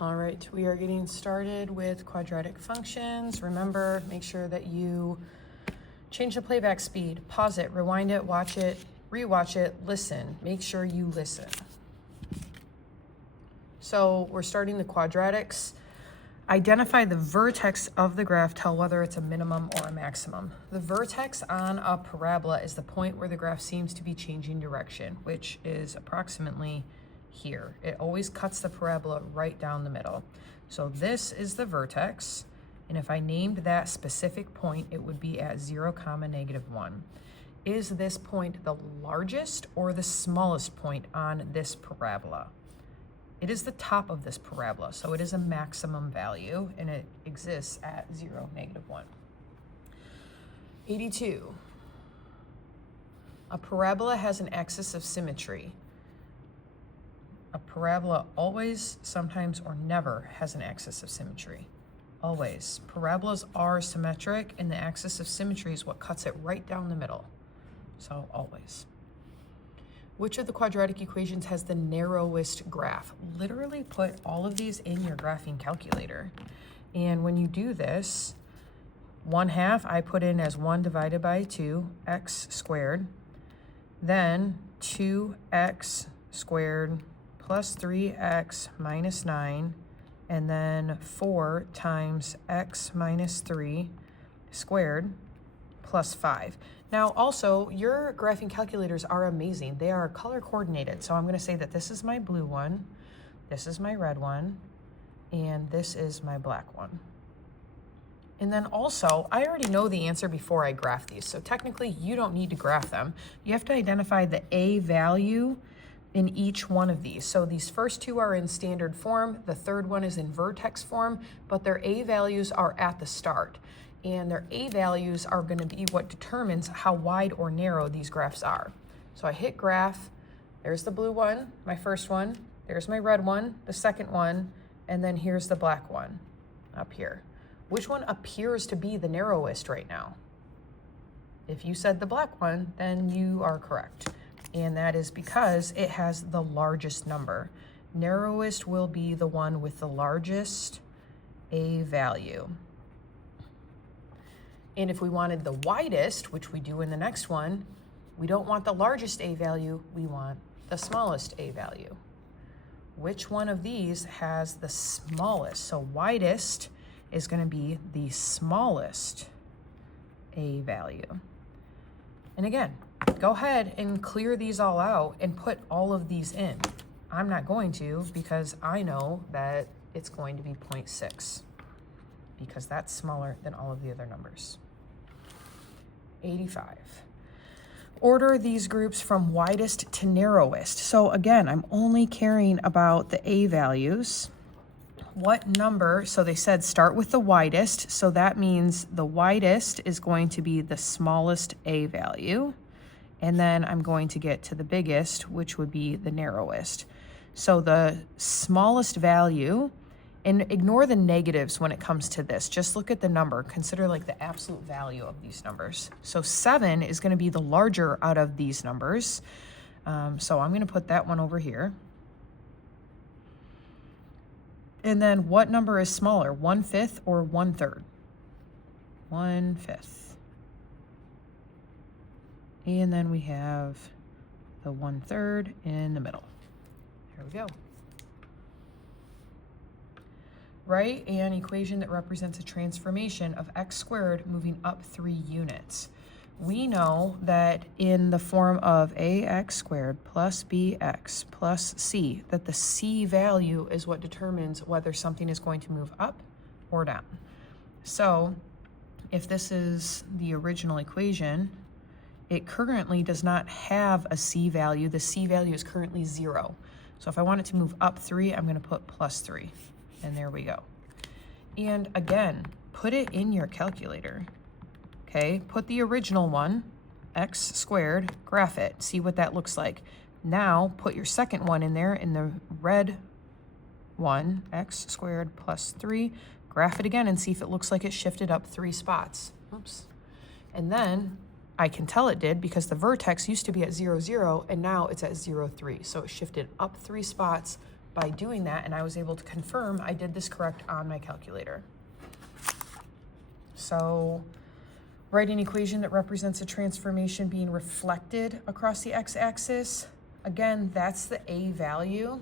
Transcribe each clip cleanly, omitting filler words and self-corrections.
All right, we are getting started with quadratic functions. Remember, make sure that you change the playback speed, pause it, rewind it, watch it, rewatch it, listen. Make sure you listen. So we're starting the quadratics. Identify the vertex of the graph, tell whether it's a minimum or a maximum. The vertex on a parabola is the point where the graph seems to be changing direction, which is approximately here. It always cuts the parabola right down the middle. So this is the vertex, and if I named that specific point, it would be at 0, -1. Is this point the largest or the smallest point on this parabola? It is the top of this parabola, so it is a maximum value, and it exists at 0, -1. 82. A parabola has an axis of symmetry. A parabola always, sometimes, or never has an axis of symmetry. Always. Parabolas are symmetric, and the axis of symmetry is what cuts it right down the middle. So always. Which of the quadratic equations has the narrowest graph? Literally put all of these in your graphing calculator. And when you do this, 1/2 I put in as 1 divided by 2x squared. Then 2x squared plus 3x minus 9. And then 4 times x minus 3 squared plus 5. Now also, your graphing calculators are amazing. They are color coordinated. So I'm gonna say that this is my blue one, this is my red one, and this is my black one. And then also, I already know the answer before I graph these. So technically you don't need to graph them. You have to identify the A value in each one of these. So these first two are in standard form. The third one is in vertex form, but their A values are at the start. And their A values are going to be what determines how wide or narrow these graphs are. So I hit graph, there's the blue one, my first one, there's my red one, the second one, and then here's the black one up here. Which one appears to be the narrowest right now? If you said the black one, then you are correct. And that is because it has the largest number. Narrowest will be the one with the largest A value. And if we wanted the widest, which we do in the next one, we don't want the largest A value, we want the smallest A value. Which one of these has the smallest? So widest is going to be the smallest A value. And again, go ahead and clear these all out and put all of these in. I'm not going to because I know that it's going to be 0.6 because that's smaller than all of the other numbers. 85. Order these groups from widest to narrowest. So again, I'm only caring about the A values. What number? So they said start with the widest. So that means the widest is going to be the smallest A value. And then I'm going to get to the biggest, which would be the narrowest. So the smallest value, and ignore the negatives when it comes to this. Just look at the number. Consider like the absolute value of these numbers. So 7 is going to be the larger out of these numbers. So I'm going to put that one over here. And then what number is smaller, 1/5 or 1/3? 1/5. And then we have the 1/3 in the middle. There we go. Write an equation that represents a transformation of x squared moving up 3 units. We know that in the form of ax squared plus bx plus c, that the c value is what determines whether something is going to move up or down. So if this is the original equation, it currently does not have a c value. The c value is currently 0. So if I want it to move up 3, I'm going to put plus 3. And there we go. And again, put it in your calculator. Okay, put the original one, x squared, graph it, see what that looks like. Now put your second one in there in the red one, x squared plus 3, graph it again and see if it looks like it shifted up 3 spots. Oops. And then I can tell it did because the vertex used to be at 0, 0, and now it's at 0, 3. So it shifted up 3 spots by doing that, and I was able to confirm I did this correct on my calculator. So write an equation that represents a transformation being reflected across the x-axis. Again, that's the a value.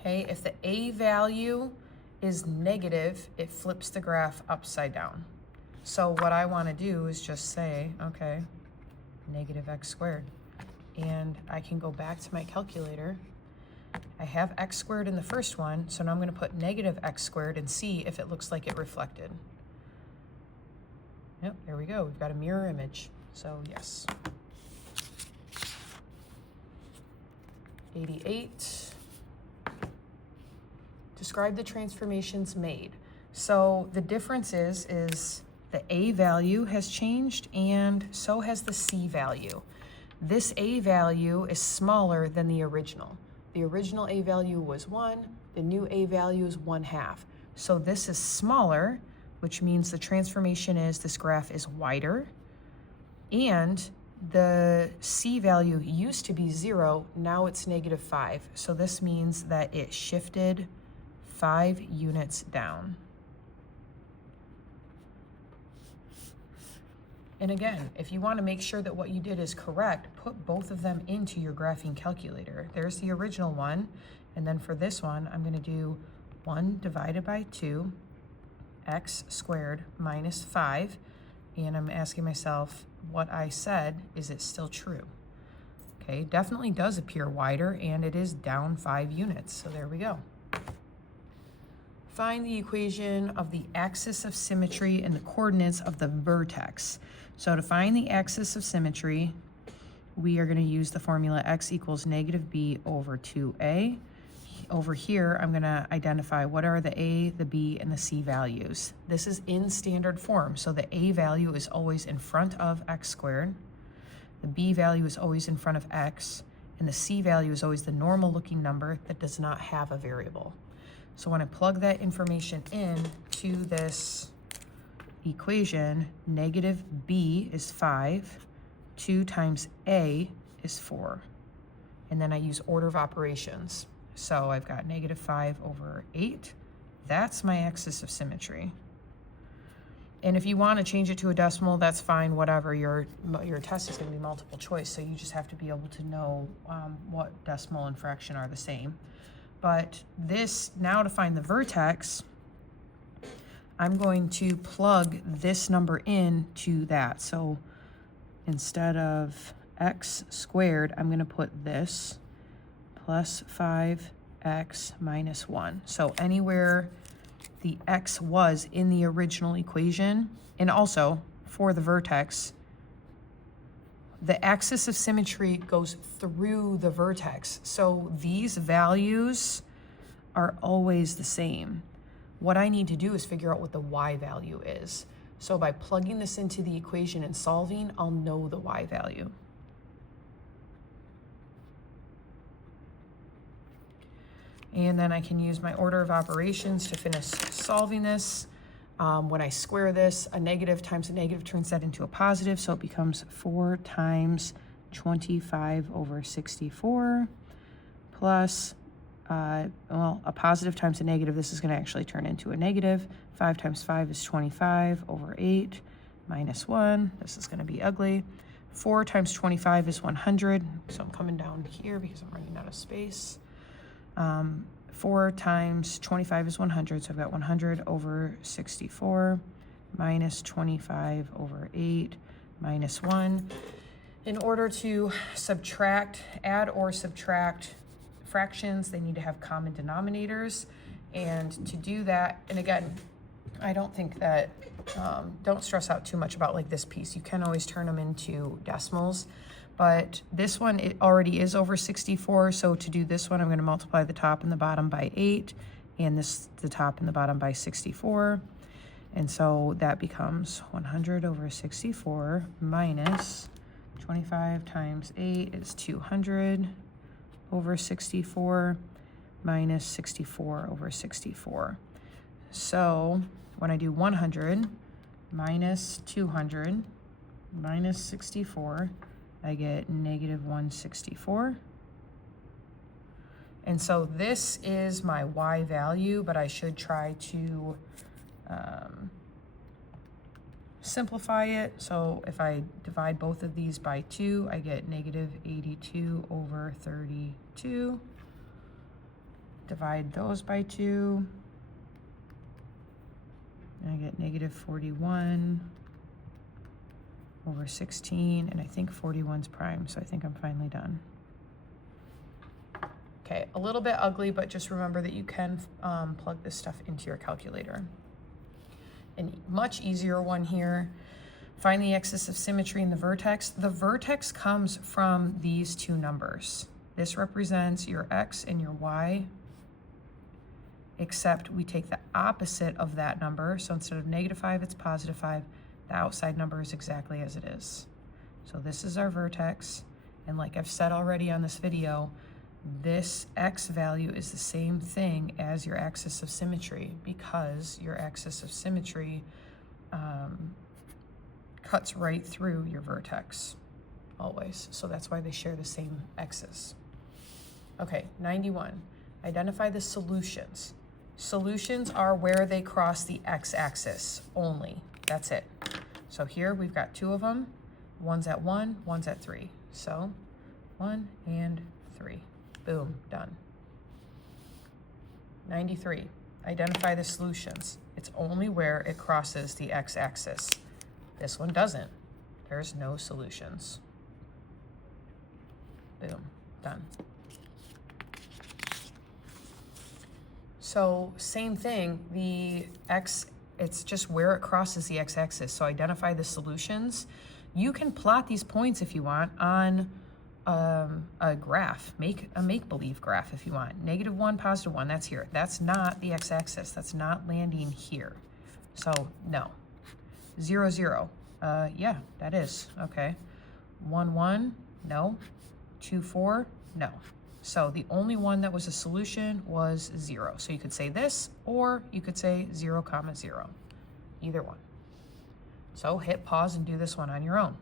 Okay, if the a value is negative, it flips the graph upside down. So what I want to do is just say, okay, negative x squared. And I can go back to my calculator. I have x squared in the first one, so now I'm going to put negative x squared and see if it looks like it reflected. Yep, there we go. We've got a mirror image. So yes. 88. Describe the transformations made. So the difference is the a value has changed and so has the c value. This a value is smaller than the original. The original a value was 1, the new a value is 1/2. So this is smaller, which means the transformation is this graph is wider, and the c value used to be 0, now it's -5. So this means that it shifted 5 units down. And again, if you want to make sure that what you did is correct, put both of them into your graphing calculator. There's the original one, and then for this one, I'm going to do 1 divided by 2, x squared minus 5, and I'm asking myself what I said, is it still true? Okay, definitely does appear wider, and it is down 5 units, so there we go. Find the equation of the axis of symmetry and the coordinates of the vertex. So to find the axis of symmetry, we are going to use the formula x equals negative b over 2a. Over here, I'm going to identify what are the a, the b, and the c values. This is in standard form, so the a value is always in front of x squared, the b value is always in front of x, and the c value is always the normal looking number that does not have a variable. So when I plug that information in to this equation, negative b is 5, 2 times a is 4. And then I use order of operations. So I've got negative 5 over 8. That's my axis of symmetry. And if you want to change it to a decimal, that's fine, whatever. Your test is going to be multiple choice, so you just have to be able to know what decimal and fraction are the same. But this, now to find the vertex, I'm going to plug this number in to that. So instead of x squared, I'm going to put this plus 5x minus 1. So anywhere the x was in the original equation, and also for the vertex, the axis of symmetry goes through the vertex. So these values are always the same. What I need to do is figure out what the y value is. So by plugging this into the equation and solving, I'll know the y value. And then I can use my order of operations to finish solving this. When I square this, a negative times a negative turns that into a positive, so it becomes 4 times 25 over 64 plus, well, a positive times a negative, this is going to actually turn into a negative. 5 times 5 is 25 over 8 minus 1. This is going to be ugly. 4 times 25 is 100, so I'm coming down here because I'm running out of space. 4 times 25 is 100, so I've got 100 over 64 minus 25 over 8 minus 1. In order to subtract, add or subtract fractions, they need to have common denominators. And to do that, and again, I don't think that, don't stress out too much about like this piece. You can always turn them into decimals. But this one, it already is over 64, so to do this one, I'm going to multiply the top and the bottom by 8, and the top and the bottom by 64. And so that becomes 100 over 64 minus 25 times 8 is 200 over 64 minus 64 over 64. So when I do 100 minus 200 minus 64, I get negative 164. And so this is my y value, but I should try to simplify it. So if I divide both of these by 2, I get negative 82 over 32. Divide those by 2. I get negative 41 over 16, and I think 41's prime, so I think I'm finally done. Okay, a little bit ugly, but just remember that you can plug this stuff into your calculator. And much easier one here, find the axis of symmetry in the vertex. The vertex comes from these two numbers. This represents your x and your y, except we take the opposite of that number. So instead of -5, it's +5. The outside number is exactly as it is. So this is our vertex. And like I've said already on this video, this x value is the same thing as your axis of symmetry, because your axis of symmetry cuts right through your vertex, always. So that's why they share the same x's. Okay, 91. Identify the solutions. Solutions are where they cross the x-axis only. That's it. So here we've got 2 of them. One's at 1, one's at 3. So 1 and 3. Boom, done. 93. Identify the solutions. It's only where it crosses the x-axis. This one doesn't. There's no solutions. Boom, done. So same thing, the x, it's just where it crosses the x-axis. So identify the solutions. You can plot these points if you want on a graph, make a make-believe graph if you want. -1, +1, that's here. That's not the x-axis. That's not landing here. So no. 0, 0. Yeah, that is. Okay. 1, 1, no. 2, 4, no. So the only one that was a solution was 0. So you could say this, or you could say 0, 0. Either one. So hit pause and do this one on your own.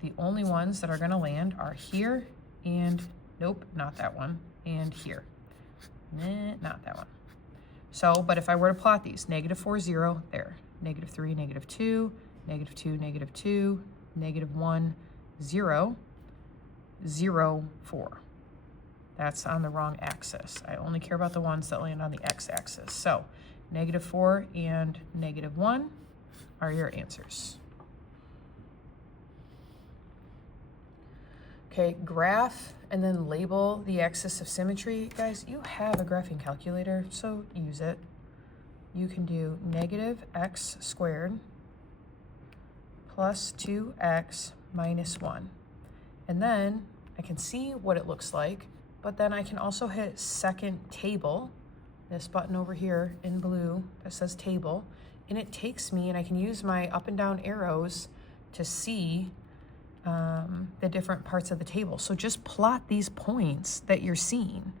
The only ones that are going to land are here and, nope, not that one, and here. Not that one. So, but if I were to plot these, -4, 0, there. -3, -2, -2, -2, -1, 0, 0, 4. That's on the wrong axis. I only care about the ones that land on the x-axis. So, -4 and -1 are your answers. Okay, graph and then label the axis of symmetry. Guys, you have a graphing calculator, so use it. You can do -x² plus 2x minus 1. And then I can see what it looks like, but then I can also hit second table, this button over here in blue that says table, and it takes me, and I can use my up and down arrows to see the different parts of the table. So just plot these points that you're seeing.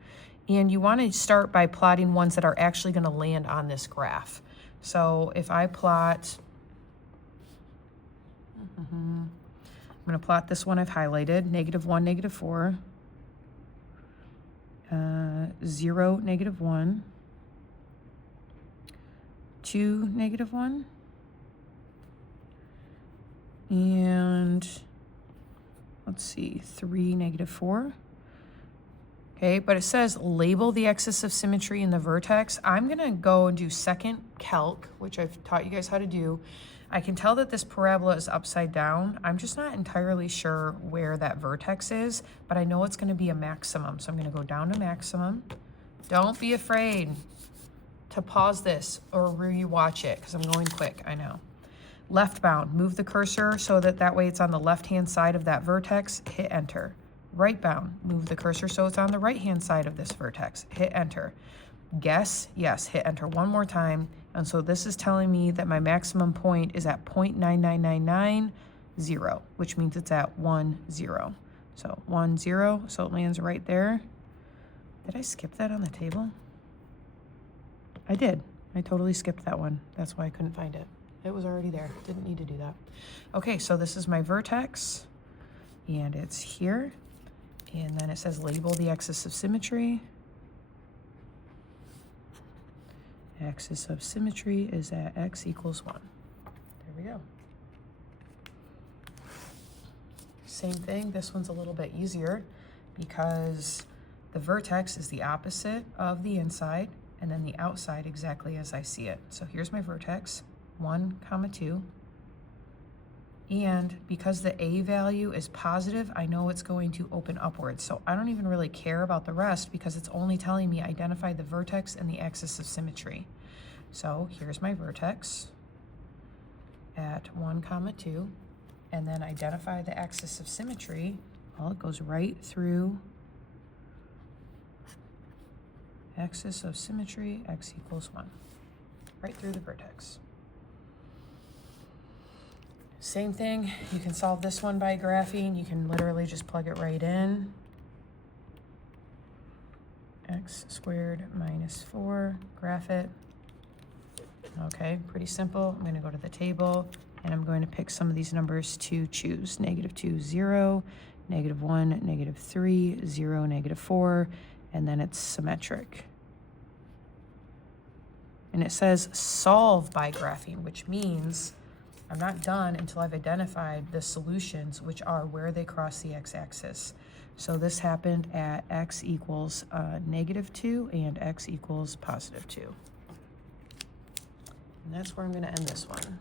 And you want to start by plotting ones that are actually going to land on this graph. So if I plot, I'm going to plot this one I've highlighted, -1, -4, 0, -1, 2, -1, and let's see, 3, -4. Okay, but it says label the axis of symmetry in the vertex. I'm gonna go and do second calc, which I've taught you guys how to do. I can tell that this parabola is upside down. I'm just not entirely sure where that vertex is, but I know it's gonna be a maximum. So I'm gonna go down to maximum. Don't be afraid to pause this or re-watch it, because I'm going quick, I know. Left bound, move the cursor so that way it's on the left-hand side of that vertex, hit enter. Right bound, move the cursor so it's on the right-hand side of this vertex, hit enter. Guess, yes, hit enter one more time. And so this is telling me that my maximum point is at 0.99990, which means it's at 1, 0. So 1, 0, so it lands right there. Did I skip that on the table? I did. I totally skipped that one. That's why I couldn't find it. It was already there. Didn't need to do that. Okay, so this is my vertex, and it's here. And then it says label the axis of symmetry. Axis of symmetry is at x equals 1. There we go. Same thing, this one's a little bit easier because the vertex is the opposite of the inside and then the outside exactly as I see it. So here's my vertex, 1, 2. And because the A value is positive, I know it's going to open upwards. So I don't even really care about the rest because it's only telling me identify the vertex and the axis of symmetry. So here's my vertex at 1, 2, and then identify the axis of symmetry. Well, it goes right through axis of symmetry, x equals 1, right through the vertex. Same thing, you can solve this one by graphing. You can literally just plug it right in. X squared minus 4, graph it. Okay, pretty simple. I'm gonna go to the table and I'm going to pick some of these numbers to choose. -2, 0, -1, -3, 0, -4, and then it's symmetric. And it says solve by graphing, which means I'm not done until I've identified the solutions, which are where they cross the x-axis. So this happened at x equals -2 and x equals +2. And that's where I'm going to end this one.